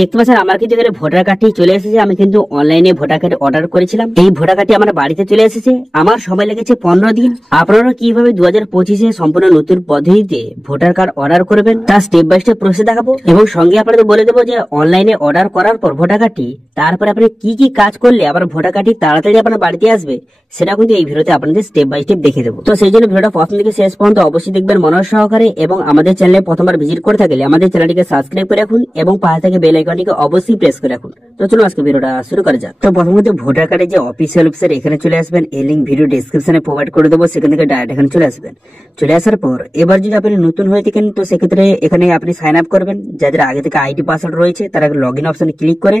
দেখতে পাচ্ছেন আমার কিন্তু এখানে ভোটার কার্ডটি চলে এসেছে। আমি কিন্তু অনলাইনে ভোটার কার্ড অর্ডার করেছিলাম। এই ভোটার কার্ডটি আমার বাড়িতে চলে এসেছে। আমার সময় লেগেছে 15 দিন। আপনারা কিভাবে 2025-এ সম্পূর্ণ নতুন পদ্ধতিতে ভোটার কার্ড অর্ডার করবেন তার স্টেপ বাই স্টেপ প্রসেস দেখাবো, এবং সঙ্গে আপনাদের বলে দেবো যে অনলাইনে অর্ডার করার পর ভোটার কার্ডটি তারপরে আপনি কি কি কাজ করলে আবার ভোটার কার্ডটি তাড়াতাড়ি আপনার বাড়িতে আসবে সেটা কিন্তু এই ভিডিওতে আপনাদের স্টেপ বাই স্টেপ দেখে দেবো। তো সেই জন্য ভিডিওটা প্রথম থেকে শেষ পর্যন্ত অবশ্যই দেখবেন মনোযোগ সহকারে, এবং আমাদের চ্যানেলে প্রথমবার ভিজিট করে থাকলে আমাদের চ্যানেলটিকে সাবস্ক্রাইব করে রাখুন এবং পাশে থেকে বেল আইকনটিকে অবশ্যই প্রেস করে রাখুন। তো চলুন আজকে ভিডিওটা শুরু করা যাক। তো প্রথমত ভোটার কার্ডের যে অফিসিয়াল ওয়েবসাইট এখানে চলে আসবেন। এই লিংক ভিডিও ডেসক্রিপশনে প্রোভাইড করে দেবো, সেখান থেকে ডাইরেক্ট এখানে চলে আসবেন। চলে আসার পর এবার যদি আপনি নতুন হয়ে থাকেন তো সেক্ষেত্রে এখানে আপনি সাইন আপ করবেন। যাদের আগে থেকে আইডি পাসওয়ার্ড রয়েছে তারা লগ ইন অপশনে ক্লিক করে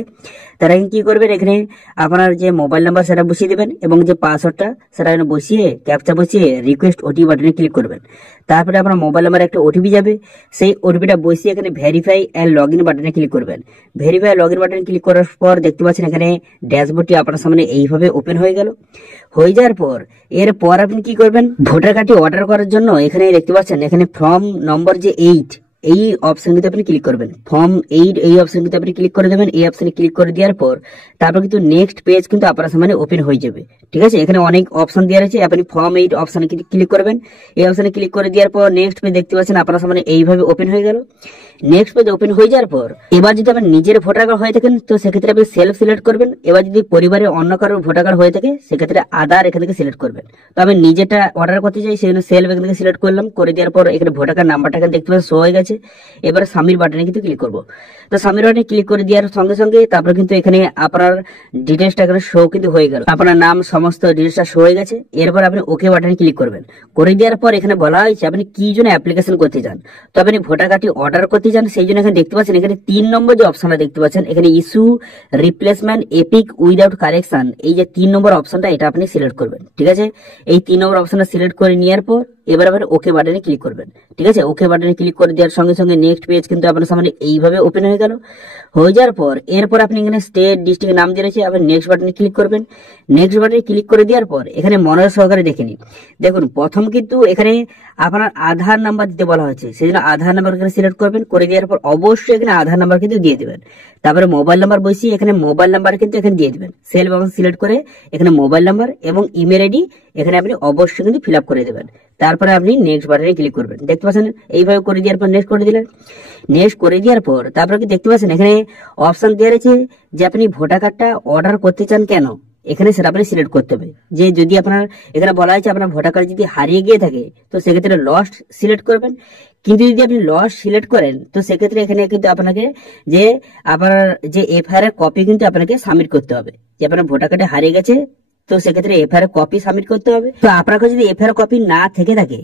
তারা কি করবেন, এখানে আপনার যে মোবাইল নাম্বার সেটা বসিয়ে দিবেন এবং যে পাসওয়ার্ডটা সেটা বসিয়ে ক্যাপচা বসিয়ে রিকোয়েস্ট ওটিপি বাটনে ক্লিক করবেন। তারপরে আপনার মোবাইল নাম্বারে একটা ওটিপি যাবে, সেই ওটিপিটা বসিয়ে এখানে ভেরিফাই এন্ড লগ ইন বাটনে ক্লিক করবেন। ভেরিফাই লগ ইন বাটনে ক্লিক করার পর দেখতে পাচ্ছেন এখানে ড্যাশবোর্ডটি আপনার সামনে এইভাবে ওপেন হয়ে গেল। হয়ে যাওয়ার পর এরপর আপনি কি করবেন, ভোটার কার্ডটি অর্ডার করার জন্য এখানে দেখতে পাচ্ছেন এখানে ফর্ম নম্বর যে 8 এই অপশনটিতে আপনি ক্লিক করবেন। ফর্ম 8 এই অপশনটিতে আপনি ক্লিক করে দেবেন। এই অপশনে ক্লিক করে দেওয়ার পর তারপর কিন্তু নেক্সট পেজ কিন্তু আপনার সামনে ওপেন হয়ে যাবে। ঠিক আছে, এখানে অনেক অপশন দেওয়া রয়েছে। আপনি ফর্ম 8 অপশনে ক্লিক করবেন। এই অপশনে ক্লিক করে দেওয়ার পর নেক্সট পেজ দেখতে পাচ্ছেন আপনার সামনে এইভাবে ওপেন হয়ে গেল। নেক্সট পেজ ওপেন হয়ে যাওয়ার পর এবার যদি আপনার নিজের ভোটার কার্ড হয়ে থাকেন তো সেক্ষেত্রে আপনি সেলফ সিলেক্ট করবেন। এবার যদি পরিবারের অন্য কারোর ভোটার কার্ড হয়ে থাকে সেক্ষেত্রে আদার এখান থেকে সিলেক্ট করবেন। তো আমি নিজেটা অর্ডার করতে চাই সেই জন্য সেলফ এখান থেকে সিলেক্ট করলাম। করে দেওয়ার পর এখানে ভোটার কার্ড নাম্বারটা এখানে দেখতে পাচ্ছেন শো হয়ে গেছে। এবার সাবমিট বাটনে কিন্তু ক্লিক করব। তো সাবমিট বাটনে ক্লিক করে দেওয়ার সঙ্গে সঙ্গে তারপর কিন্তু এখানে আপনার ডিটেলসটা এখানে শো কিন্তু হয়ে গেল। আপনার নাম সমস্ত ডিটেলসটা শো হয়ে গেছে। এরপর আপনি ওকে বাটনে ক্লিক করবেন। করে দেওয়ার পর এখানে বলা হয়েছে আপনি কি জন্য অ্যাপ্লিকেশন করতে চান। তো আপনি ভোটার কার্ডটি অর্ডার করতে চান সেই জন্য এখানে দেখতে পাচ্ছেন এখানে 3 নম্বর যে অপশনটা দেখতে পাচ্ছেন এখানে issue replacement epic without correction, এই যে 3 নম্বর অপশনটা এটা আপনি সিলেক্ট করবেন। ঠিক আছে, এই 3 নম্বর অপশনটা সিলেক্ট করে নেওয়ার পর এবার আবার ওকে বাটনে ক্লিক করবেন। ঠিক আছে, ওকে বাটনে ক্লিক করে দেওয়ার সঙ্গে সঙ্গে নেক্সট পেজ কিন্তু আপনার সামনে এইভাবে ওপেন হয়ে গেল। হয়ে যাওয়ার পর এরপর আপনি এখানে স্টেট ডিস্ট্রিক্ট নাম দিয়ে রয়েছে আপনি নেক্সট বাটনে ক্লিক করবেন। নেক্সট বাটনে ক্লিক করে দেওয়ার পর এখানে মনোযোগ সহকারে দেখে নিন। দেখুন প্রথম কিন্তু এখানে আপনার আধার নাম্বার দিতে বলা হয়েছে, সেই জন্য আধার নাম্বার এখানে সিলেক্ট করবেন। করে দেওয়ার পর অবশ্যই এখানে আধার নাম্বার কিন্তু দিয়ে দেবেন। তারপরে মোবাইল নাম্বার বসিয়ে এখানে মোবাইল নাম্বার কিন্তু এখানে দিয়ে দেবেন। সেলফ অপশন সিলেক্ট করে এখানে মোবাইল নাম্বার এবং ইমেল আইডি এখানে আপনি অবশ্যই কিন্তু ফিল আপ করে দেবেন। তারপরে আপনি নেক্সট বাটনে ক্লিক করবেন। দেখতে পাচ্ছেন এইভাবে করে দেওয়ার পর নেক্সট করে দিলেন। নেক্সট করে দেওয়ার পর তারপরে কি দেখতে পাচ্ছেন এখানে অপশন দেওয়া রয়েছে যে আপনি ভোটার কার্ডটা অর্ডার করতে চান কেন, এখানে সেটা আপনি সিলেক্ট করতে হবে। যে যদি আপনার এখানে বলা হয়েছে আপনার ভোটার কার্ড যদি হারিয়ে গিয়ে থাকে তো সেক্ষেত্রে লস্ট সিলেক্ট করবেন। কিন্তু যদি আপনি লস্ট সিলেক্ট করেন তো সেক্ষেত্রে এখানে কিন্তু আপনাকে যে আপনার যে এফআইআর কপি কিন্তু আপনাকে সাবমিট করতে হবে। যে আপনার ভোটার কার্ডে হারিয়ে গেছে তো সেক্ষেত্রে এফআইআর কপি সাবমিট করতে হবে। তো আপনার কাছে যদি এফআইআর কপি না থেকে থাকে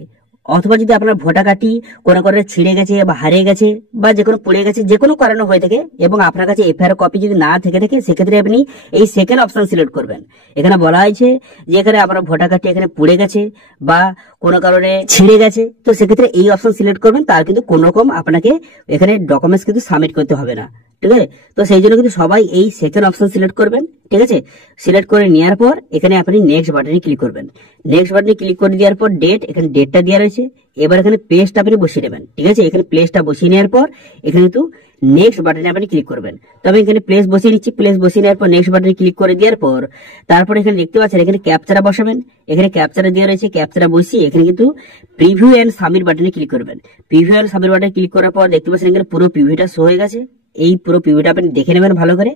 অথবা যদি আপনার ভোটার কার্ডটি কোনো কারণে ছিঁড়ে গেছে বা হারিয়ে গেছে বা যে কোনো পড়ে গেছে যে কোনো কারণে হয়ে থাকে এবং আপনার কাছে এফআইআর কপি যদি না থেকে থাকে সেক্ষেত্রে আপনি এই সেকেন্ড অপশন সিলেক্ট করবেন। এখানে বলা হয়েছে যে এখানে আপনার ভোটার কার্ডটি এখানে পড়ে গেছে বা কোনো কারণে ছিঁড়ে গেছে তো সেক্ষেত্রে এই অপশন সিলেক্ট করবেন। তার কিন্তু কোন রকম আপনাকে এখানে ডকুমেন্টস কিন্তু সাবমিট করতে হবে না। ঠিক আছে, তো সেই জন্য কিন্তু সবাই এই সেকেন্ড অপশন সিলেক্ট করবেন। ঠিক আছে, সিলেক্ট করে নেওয়ার পর এখানে আপনি নেক্সট বাটনে ক্লিক করবেন। নেক্সট বাটনে ক্লিক করে দেওয়ার পর ডেট এখানে ডেটটা দেওয়া রয়েছে। এবার এখানে প্লেসটা আপনি বসিয়ে নেবেন। ঠিক আছে, এখানে প্লেসটা বসিয়ে নেওয়ার পর এখানে কিন্তু নেক্সট বাটনে আপনি ক্লিক করবেন। তবে এখানে প্লেস বসিয়ে নিচ্ছি। প্লেস বসিয়ে নেওয়ার পর নেক্সট বাটনে ক্লিক করে দেওয়ার পর তারপর এখানে দেখতে পাচ্ছেন এখানে ক্যাপচারা বসাবেন। এখানে ক্যাপচারা দেওয়া রয়েছে। ক্যাপচারা বসিয়ে এখানে কিন্তু প্রিভিউ এন্ড সাবমিট বাটনে ক্লিক করবেন। প্রিভিউ এন্ড সাবমিট বাটনে ক্লিক করার পর দেখতে পাচ্ছেন এখানে পুরো প্রিভিউটা শো হয়ে গেছে। এই পুরো প্রিভিউটা আপনি দেখে নেবেন ভালো করে।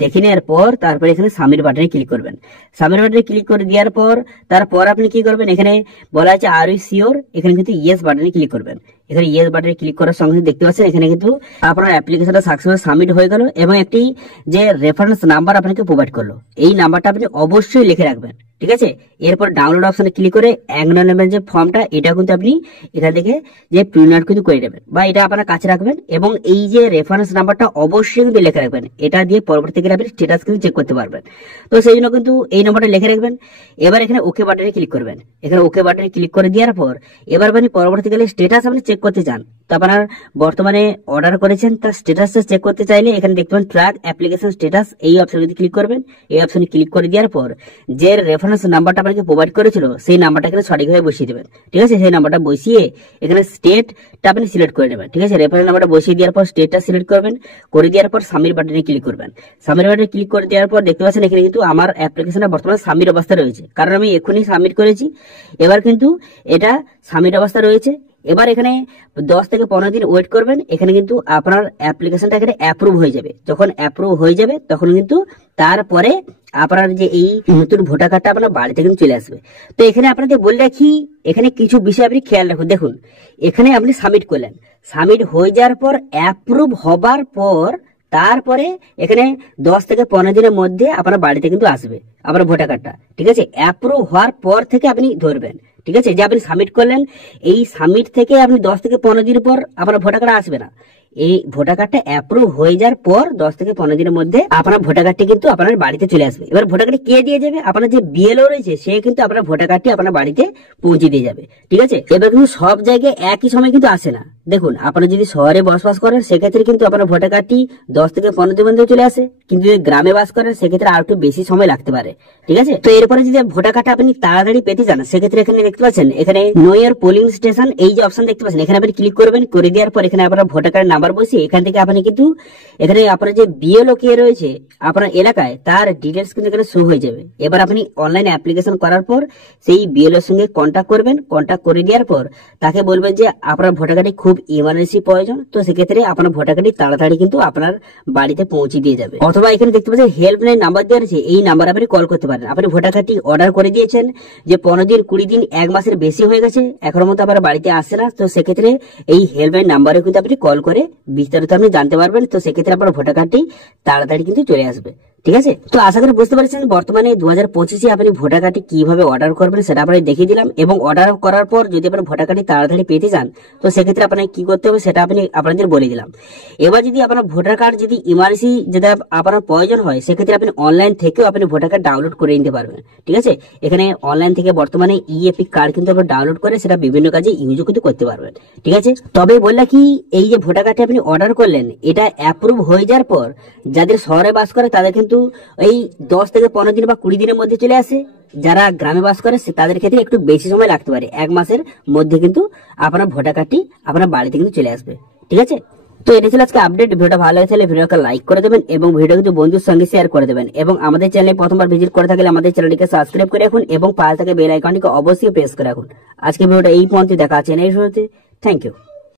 দেখে নেওয়ার পর তারপরে এখানে সাবমিট বাটনে ক্লিক করবেন। সাবমিট বাটনে ক্লিক করে দেওয়ার পর তারপর আপনি কি করবেন, এখানে বলা আছে আর ইউ শিওর, এখানে কিন্তু ইয়েস বাটনে ক্লিক করবেন। এখানে ইয়েস বাটনে ক্লিক করার সঙ্গে দেখতে পাচ্ছেন এখানে কিন্তু আপনার অ্যাপ্লিকেশনটা সাকসেসফুল সাবমিট হয়ে গেল এবং একটি যে রেফারেন্স নাম্বার আপনাকে প্রোভাইড করলো এই নাম্বারটা আপনি অবশ্যই লিখে রাখবেন। ঠিক আছে, এরপর ডাউনলোড অপশনে ক্লিক করে অ্যাকনলেজমেন্ট যে ফর্মটা এটা কিন্তু আপনি এখান থেকে যে প্রিন্ট আউট কিন্তু করে নেবেন বা এটা আপনার কাছে রাখবেন এবং এই যে রেফারেন্স নাম্বারটা অবশ্যই কিন্তু লিখে রাখবেন। এটা দিয়ে পরবর্তীকালে আপনি স্ট্যাটাস কিন্তু চেক করতে পারবেন। তো সেই জন্য কিন্তু এই নম্বরটা লিখে রাখবেন। এবার এখানে ওকে বাটনে ক্লিক করবেন। এখানে ওকে বাটনে ক্লিক করে দেওয়ার পর এবার আপনি পরবর্তীকালে স্ট্যাটাস আপনি চেক করতে চান তো আপনার বর্তমানে অর্ডার করেছেন তার স্ট্যাটাসটা চেক করতে চাইলে এখানে দেখবেন ট্র্যাক অ্যাপ্লিকেশন স্ট্যাটাস এই অপশনে ক্লিক করবেন। এই অপশনে ক্লিক করে দেওয়ার পর যে রেফারেন্স রেফারেন্স নাম্বারটা আপনাকে প্রোভাইড করেছিল সেই নাম্বারটা এখানে সঠিকভাবে বসিয়ে দেবেন। ঠিক আছে, সেই নাম্বারটা বসিয়ে এখানে স্টেটটা আপনি সিলেক্ট করে নেবেন। ঠিক আছে, রেফারেন্স নাম্বারটা বসিয়ে দেওয়ার পর স্টেটটা সিলেক্ট করবেন, করে দেওয়ার পর সাবমিট বাটনে ক্লিক করবেন। সাবমিট বাটনে ক্লিক করে দেওয়ার পর দেখতে পাচ্ছেন এখানে কিন্তু আমার অ্যাপ্লিকেশনটা বর্তমানে সাবমিট অবস্থা রয়েছে, কারণ আমি এখনই সাবমিট করেছি। এবার কিন্তু এটা সাবমিট অবস্থা রয়েছে। এবার এখানে 10 থেকে 15 দিন ওয়েট করবেন, এখানে কিন্তু আপনার অ্যাপ্লিকেশনটা এখানে অ্যাপ্রুভ হয়ে যাবে। যখন অ্যাপ্রুভ হয়ে যাবে তখন কিন্তু তারপরে আপনার যে এই নতুন ভোটার কার্ডটা আপনার বাড়িতে কিন্তু চলে আসবে। তো এখানে আপনাদের বলে রাখি, এখানে কিছু বিষয় আপনি খেয়াল রাখুন। দেখুন, এখানে আপনি সাবমিট করলেন, সাবমিট হয়ে যাওয়ার পর অ্যাপ্রুভ হবার পর তারপরে এখানে 10 থেকে 15 দিনের মধ্যে আপনার বাড়িতে কিন্তু আসবে আপনার ভোটার কার্ডটা। ঠিক আছে, অ্যাপ্রুভ হওয়ার পর থেকে আপনি ধরবেন। ঠিক আছে, যে আপনি সাবমিট করলেন, এই সাবমিট থেকে আপনি 10 থেকে 15 দিন পর আপনার ভোটার কার্ড আসবে না। এই ভোটার কার্ডটা অ্যাপ্রুভ হয়ে যাওয়ার পর 10 থেকে 15 দিনের মধ্যে আপনার ভোটার কার্ডটি কিন্তু আপনার বাড়িতে চলে আসবে। এবার ভোটার কার্ডটি কে দিয়ে যাবে? আপনার যে বিএলও রয়েছে সে কিন্তু আপনার ভোটার কার্ডটি আপনার বাড়িতে পৌঁছে দিয়ে যাবে। ঠিক আছে, এবার কিন্তু সব জায়গায় একই সময় কিন্তু আসে না। দেখুন, আপনারা যদি শহরে বসবাস করেন সেক্ষেত্রে কিন্তু আপনার ভোটার কার্ডটি 10 থেকে 15 দিনের মধ্যে চলে আসে, কিন্তু যদি গ্রামে বাস করেন সেক্ষেত্রে আর একটু বেশি সময় লাগতে পারে। ঠিক আছে, তো এরপরে যদি ভোটার কার্ডটা আপনি তাড়াতাড়ি পেতে চান সেক্ষেত্রে এখানে দেখতে পাচ্ছেন এখানে নো ইয়ার পোলিং স্টেশন এই যে অপশন দেখতে পাচ্ছেন, এখানে আপনি ক্লিক করবেন। করে দেওয়ার পর এখানে আপনার ভোটার কার্ড নাম্বার বসিয়ে এখান থেকে আপনি কিন্তু এখানে আপনার যে বিএলও কে রয়েছে আপনার এলাকায় তার ডিটেলস কিন্তু এখানে শো হয়ে যাবে। এবার আপনি অনলাইনে অ্যাপ্লিকেশন করার পর সেই বিএলও এর সঙ্গে কন্ট্যাক্ট করবেন। কন্ট্যাক্ট করে দেওয়ার পর তাকে বলবেন যে আপনার ভোটার কার্ডে খুব ইমার্জেন্সি প্রয়োজন, তো সেক্ষেত্রে আপনার ভোটার কার্ডটি তাড়াতাড়ি কিন্তু আপনার বাড়িতে পৌঁছে দিয়ে যাবে। অথবা এখানে দেখতে পাচ্ছেন হেল্পলাইন নাম্বার দেওয়া আছে, এই নাম্বার আপনি কল করতে পারেন। আপনি ভোটার কার্ডটি অর্ডার করে দিয়েছেন, যে 15 দিন 20 দিন 1 মাসের বেশি হয়ে গেছে, এখনো মতো আপনার বাড়িতে আসে না, তো সেক্ষেত্রে এই হেল্পলাইন নাম্বারে কিন্তু আপনি কল করে বিস্তারিত আপনি জানতে পারবেন। তো সেক্ষেত্রে আপনার ভোটার কার্ডটি তাড়াতাড়ি কিন্তু চলে আসবে। ঠিক আছে, তো আশা করি বুঝতে পারছেন বর্তমানে 2025-এ আপনি ভোটার কার্ডটি কিভাবে অর্ডার করবেন সেটা আপনাকে দেখিয়ে দিলাম। এবং অর্ডার করার পর যদি আপনার ভোটার কার্ডটি তাড়াতাড়ি পেতে চান তো সেক্ষেত্রে আপনাকে কি করতে হবে সেটা আপনাদের বলে দিলাম। এবার যদি আপনার ভোটার কার্ড যদি ইমার্জেন্সি যেটা আপনার প্রয়োজন হয় সেক্ষেত্রে আপনি অনলাইন থেকেও আপনি ভোটার কার্ড ডাউনলোড করে নিতে পারবেন। ঠিক আছে, এখানে অনলাইন থেকে বর্তমানে ইএপিক কার্ড কিন্তু আপনি ডাউনলোড করে সেটা বিভিন্ন কাজে ইউজও কিন্তু করতে পারবেন। ঠিক আছে, তবে বললাম কি, এই যে ভোটার কার্ডটি আপনি অর্ডার করলেন এটা অ্যাপ্রুভ হয়ে যাওয়ার পর যাদের শহরে বাস করে তাদের কিন্তু এই 10 থেকে 15 দিন বা 20 দিনের মধ্যে চলে আসে। যারা গ্রামে বাস করে তাদের ক্ষেত্রে একটু বেশি সময় লাগতে পারে, 1 মাসের মধ্যে কিন্তু আপনার ভোটার কার্ডটি আপনার বাড়িতে কিন্তু চলে আসবে। ঠিক আছে, তো এটা ছিল আজকে আপডেট। ভিডিওটা ভালো লাগে তাহলে ভিডিওকে লাইক করে দেবেন এবং ভিডিও কিন্তু বন্ধুর সঙ্গে শেয়ার করে দেবেন। এবং আমাদের চ্যানেলে প্রথমবার ভিজিট করে থাকলে আমাদের চ্যানেলটিকে সাবস্ক্রাইব করে রাখুন এবং পাশে থাকা বেল আইকনটিকে অবশ্যই প্রেস করে রাখুন। আজকে ভিডিওটা এই পর্যন্ত, দেখা আছে নেক্সট ভিডিওতে। Thank you.